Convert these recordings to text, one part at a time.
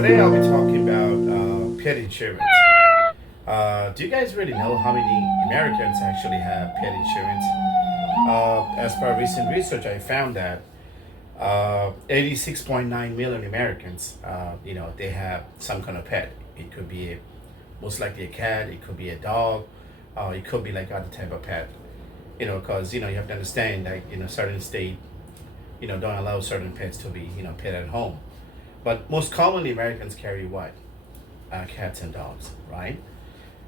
Today I'll be talking about pet insurance. Do you guys really know how many Americans actually have pet insurance? As per recent research, I found that 86.9 million Americans, they have some kind of pet. It could be most likely a cat, it could be a dog, it could be like other type of pet. Because you have to understand that certain state don't allow certain pets to be pet at home. But most commonly, Americans carry what? Cats and dogs, right?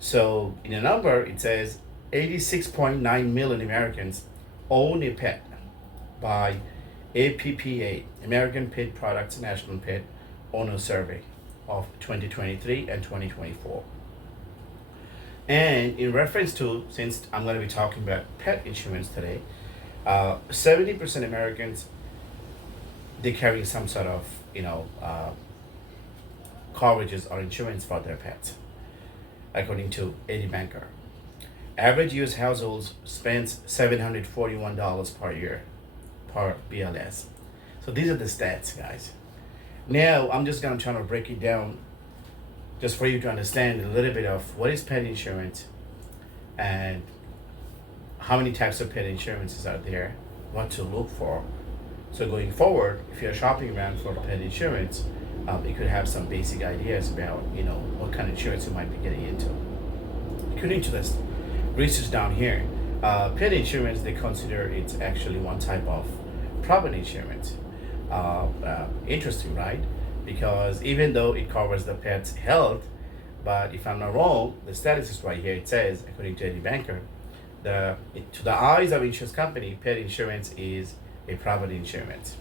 So in a number, it says 86.9 million Americans own a pet by APPA, American Pet Products National Pet Owner Survey of 2023 and 2024. And in reference to, since I'm going to be talking about pet insurance today, 70% Americans, they carry some sort of, coverages or insurance for their pets, according to Eddie Banker. Average US households spends $741 per year per BLS. So these are the stats, guys. Now I'm just gonna try to break it down just for you to understand a little bit of what is pet insurance and how many types of pet insurances are there, what to look for. So going forward, if you're shopping around for pet insurance, you could have some basic ideas about what kind of insurance you might be getting into. According to this research down here, pet insurance, they consider it's actually one type of property insurance. Interesting, right? Because even though it covers the pet's health, but if I'm not wrong, the status is right here. It says, according to Eddie Banker, to the eyes of insurance company, pet insurance is a property insurance.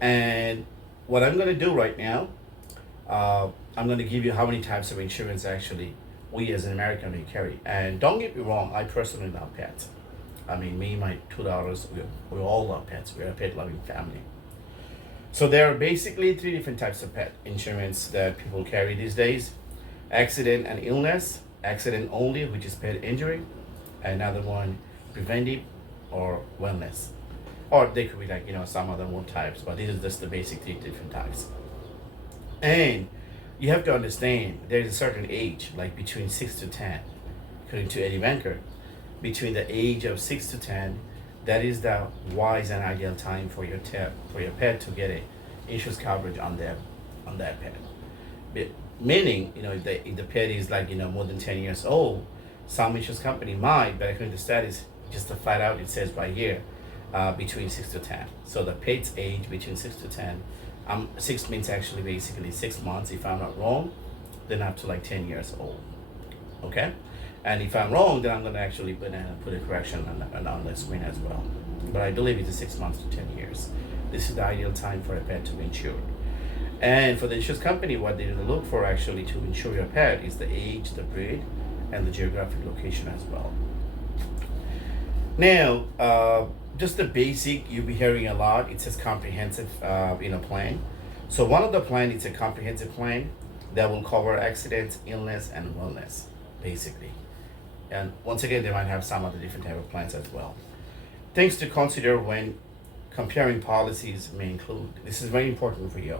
And what I'm going to do right now, I'm going to give you how many types of insurance actually we as an American we carry. And don't get me wrong, I personally love pets. I mean, me and my two daughters, we all love pets. We're a pet loving family. So there are basically three different types of pet insurance that people carry these days: accident and illness, accident only, which is pet injury, another one, preventive or wellness. Or they could be like, some other more types, but these are just the basic three different types. And you have to understand there's a certain age, like between 6 to 10, according to Eddie Banker, between the age of 6 to 10, that is the wise and ideal time for your pet to get a insurance coverage on that pet. Meaning, if the pet is like more than 10 years old, some insurance company might, but according to the status, just the flat out it says right here, between 6 to 10. So the pet's age between 6 to 10. 6 means actually basically 6 months, if I'm not wrong, then up to like 10 years old. Okay? And if I'm wrong, then I'm going to actually put a correction on the screen as well. But I believe it's 6 months to 10 years. This is the ideal time for a pet to be insured. And for the insurance company, what they look for actually to insure your pet is the age, the breed, and the geographic location as well. Now, just the basic, you'll be hearing a lot. It says comprehensive, plan. So one of the plan is a comprehensive plan that will cover accidents, illness, and wellness, basically. And once again, they might have some other different type of plans as well. Things to consider when comparing policies may include. This is very important for you.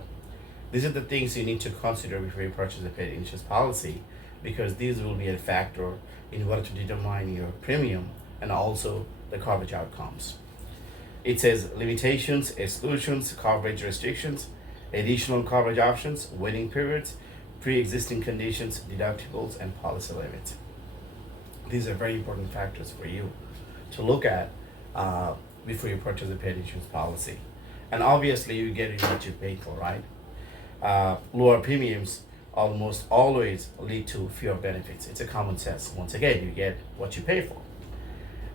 These are the things you need to consider before you purchase a pet insurance policy, because these will be a factor in order to determine your premium and also the coverage outcomes. It says limitations, exclusions, coverage restrictions, additional coverage options, waiting periods, pre-existing conditions, deductibles, and policy limits. These are very important factors for you to look at before you purchase a pet insurance policy. And obviously, you get what you pay for, right? Lower premiums almost always lead to fewer benefits. It's a common sense. Once again, you get what you pay for.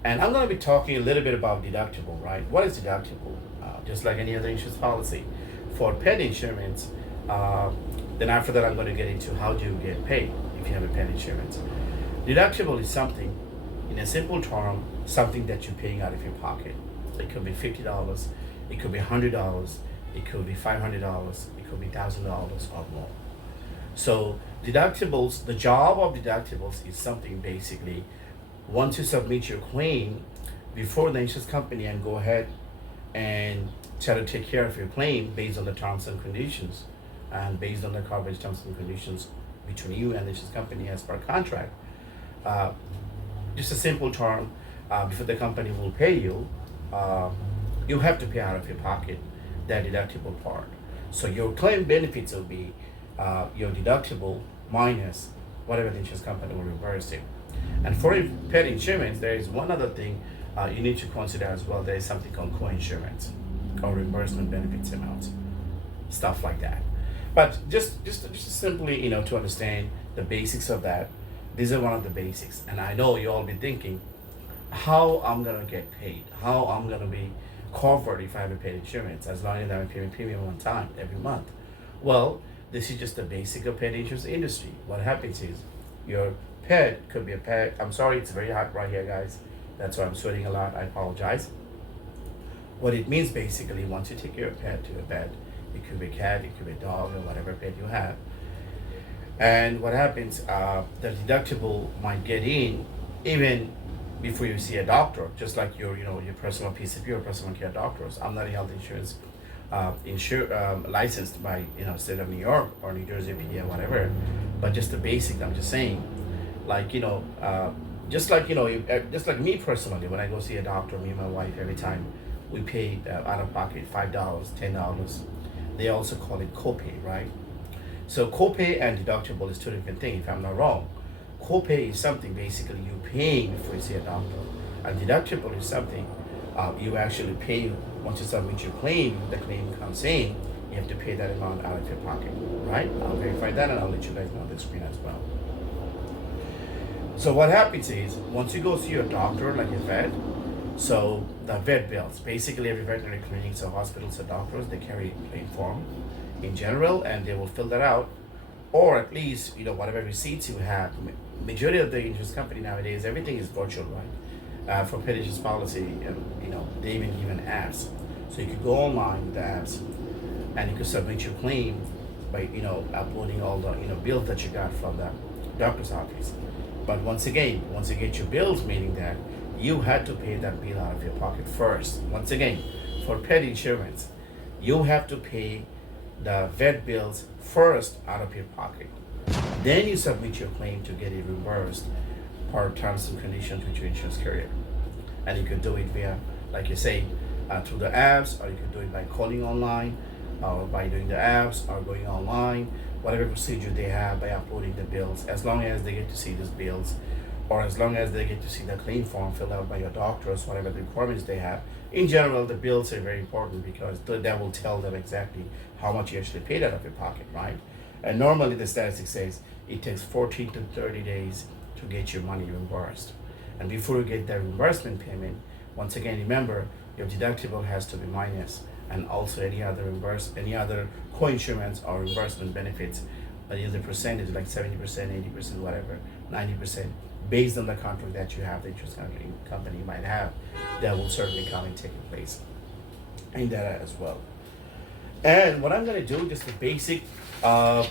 And I'm going to be talking a little bit about deductible, right? What is deductible? Just like any other insurance policy. For pet insurance, then after that I'm going to get into how do you get paid if you have a pet insurance. Deductible is something, in a simple term, something that you're paying out of your pocket. It could be $50, it could be $100, it could be $500, it could be $1,000 or more. So deductibles, the job of deductibles is something basically, once you submit your claim before the insurance company and go ahead and try to take care of your claim based on the terms and conditions, and based on the coverage terms and conditions between you and the insurance company as per contract, uh, just a simple term, before the company will pay you, uh, you have to pay out of your pocket that deductible part. So your claim benefits will be your deductible minus whatever the insurance company will reimburse you. And for pet insurance, there is one other thing you need to consider as well. There is something called co-insurance or reimbursement benefits amounts, stuff like that. But just simply, to understand the basics of that, these are one of the basics. And I know you all be thinking, how I'm gonna get paid, how I'm gonna be covered if I have a paid insurance, as long as I'm paying premium on time every month. Well, this is just the basic of pet insurance industry. What happens is your pet could be a pet. I'm sorry, it's very hot right here, guys. That's why I'm sweating a lot. I apologize. What it means basically, once you take your pet to a vet, it could be a cat, it could be a dog, or whatever pet you have. And what happens, the deductible might get in even before you see a doctor, just like your personal PCP or personal care doctors. I'm not a health insurance licensed by state of New York or New Jersey PA, whatever, but just the basic. I'm just saying, like just like me personally, when I go see a doctor, me and my wife, every time we pay out of pocket $5, $10. They also call it copay, right? So copay and deductible is two different things, if I'm not wrong. Copay is something basically you paying before you see a doctor, and deductible is something you actually pay once you submit your claim. The claim comes in, you have to pay that amount out of your pocket, right? I'll verify that and I'll let you guys know on the screen as well. So what happens is, once you go see your doctor, like a vet, so the vet bills, basically every veterinary clinics or hospitals or doctors, they carry a claim form in general, and they will fill that out, or at least whatever receipts you have. Majority of the insurance company nowadays, everything is virtual, right? For pet insurance policy, they even give an apps, so you could go online with the apps, and you could submit your claim by uploading all the bills that you got from the doctor's office. But once again, once you get your bills, meaning that you had to pay that bill out of your pocket first. Once again, for pet insurance, you have to pay the vet bills first out of your pocket. Then you submit your claim to get it reimbursed per terms and conditions with your insurance carrier. And you can do it via, like you say, through the apps, or you can do it by calling online, or by doing the apps, or going online, whatever procedure they have by uploading the bills, as long as they get to see these bills, or as long as they get to see the claim form filled out by your doctors, whatever the requirements they have. In general, the bills are very important because that will tell them exactly how much you actually paid out of your pocket, right? And normally the statistic says it takes 14 to 30 days to get your money reimbursed. And before you get that reimbursement payment, once again, remember, your deductible has to be minus, and also any other co-insurance or reimbursement benefits, any other percentage like 70%, 80%, whatever, 90%, based on the contract that you have, the insurance company might have, that will certainly come and take place in that as well. And what I'm going to do, just the basic pet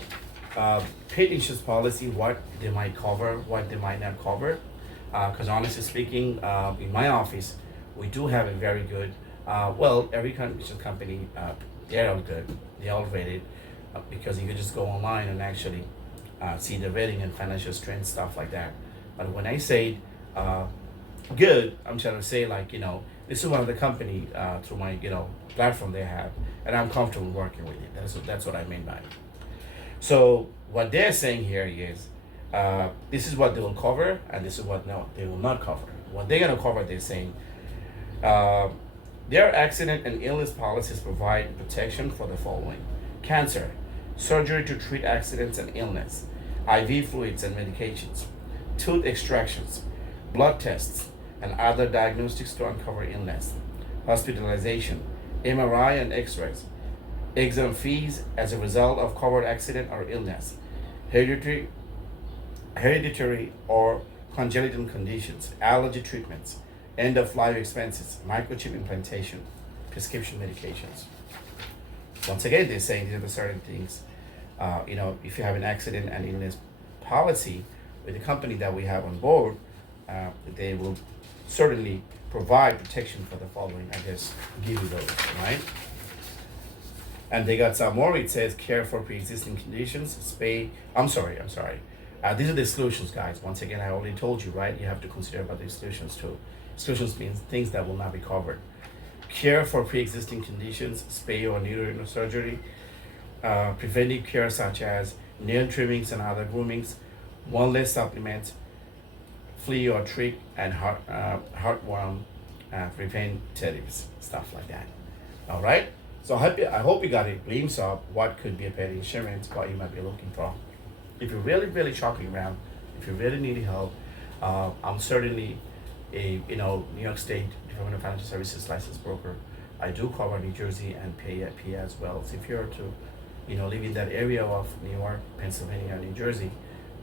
insurance policy, what they might cover, what they might not cover. Because honestly speaking, in my office, we do have a very good, every insurance company, they're all good, they're all rated, because you can just go online and actually see the rating and financial strength, stuff like that. But when I say good, I'm trying to say this is one of the company through my platform they have, and I'm comfortable working with it. That's what I mean by it. So what they're saying here is this is what they will cover, and this is what they will not cover. What they're gonna cover, they're saying their accident and illness policies provide protection for the following: cancer, surgery to treat accidents and illness, IV fluids and medications, tooth extractions, blood tests, and other diagnostics to uncover illness, hospitalization, MRI and X-rays, exam fees as a result of covered accident or illness, hereditary or congenital conditions, allergy treatments, end-of-life expenses, microchip implantation, prescription medications. Once again, they're saying these are the certain things. If you have an accident and illness policy with the company that we have on board, they will certainly provide protection for the following. I guess give you those, right? And they got some more. It says care for pre-existing conditions, I'm sorry. These are the exclusions, guys. Once again, I already told you, right? You have to consider about the exclusions too. Exclusions means things that will not be covered. Care for pre-existing conditions, spay or neuter surgery, preventive care such as nail trimmings and other groomings, one less supplement, flea or trick, and heartworm preventatives, stuff like that. All right. So I hope you got a glimpse of what could be a pet insurance, what you might be looking for. If you're really shopping around, if you really need help, I'm certainly a New York State Department of Financial Services licensed broker. I do cover New Jersey and PA as well. So if you're to live in that area of New York, Pennsylvania, New Jersey,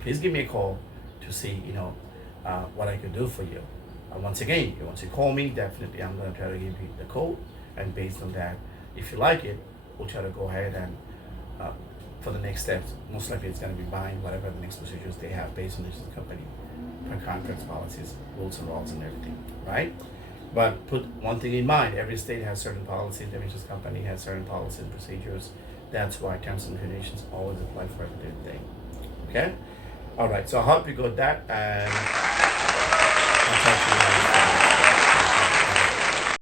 please give me a call to see what I can do for you. Once again, you want to call me, definitely I'm going to try to give you the code, and based on that, if you like it, we'll try to go ahead and for the next steps, most likely it's going to be buying whatever the next procedures they have based on this company, per contracts, policies, rules and laws and everything, right? But put one thing in mind, every state has certain policies, every insurance company has certain policies and procedures. That's why terms and conditions always apply for everything. Okay? All right, so I hope you got that, and I'll talk to you guys